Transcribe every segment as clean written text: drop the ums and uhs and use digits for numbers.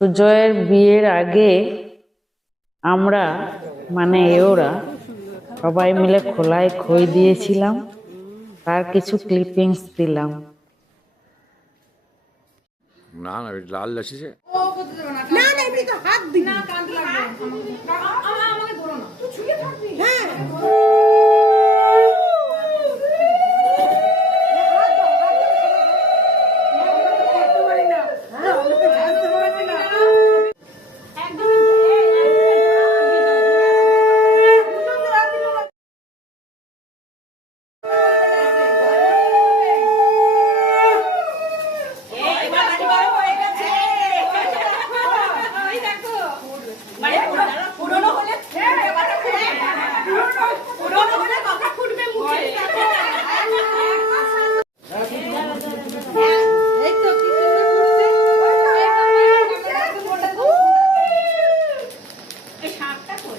সুজয়ের বিয়ের আগে আমরা মানে ওরা সবাই মিলে খোলায় খই দিয়েছিলাম, তার কিছু ক্লিপিংস দিলাম। না না লাল লাসিছে না না এমনি তো হাত দিবি না, কান লাগবে আমাকে ধরো না, তুই ছুঁয়ে থাকবি। হ্যাঁ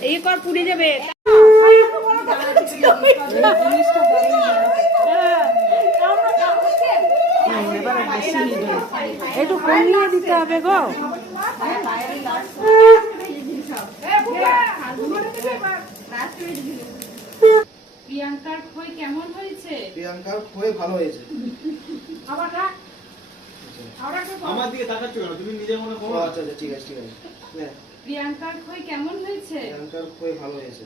এই কর পুড়ে যাবে। একটু কমিয়ে দিতে হবে গো। প্রিয়াঙ্কার খই কেমন হয়েছে? প্রিয়াঙ্কার খই ভালো হয়েছে। আমার দিকে তাকাচ্ছ কেন? তুমি নিজে মনে করো। আচ্ছা আচ্ছা ঠিক আছে ঠিক আছে। প্রিয়াঙ্কার খই কেমন হয়েছে? প্রিয়াঙ্কার খই ভালো হয়েছে।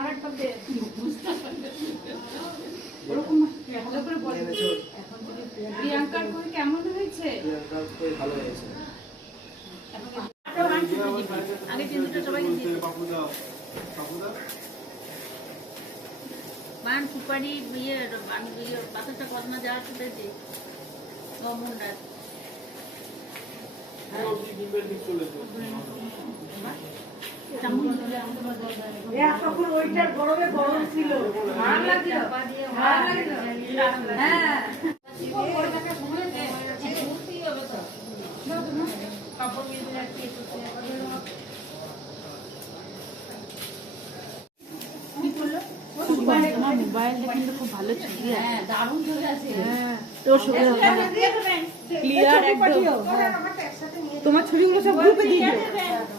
আরেকটা দে। ওরকম ভালো করে বল। প্রিয়াঙ্কার খই কেমন হয়েছে? প্রিয়াঙ্কার খই ভালো হয়েছে। আগে চিন্তা সবাইকে দিয়ে মান সুপারি বাতাসটা কদমা যাওয়ার সাথে যে গমনটা ওইটার গরমে গরম ছিল, ভালো লাগছিল। হ্যাঁ মোবাইলটা কিন্তু খুব ভালো ছবি, হ্যাঁ দারুণ চলে আসে। তোর সুবিধা ক্লিয়ার একদম। তোমার ছবিগুলো সব গ্রুপে দিয়ে দিও।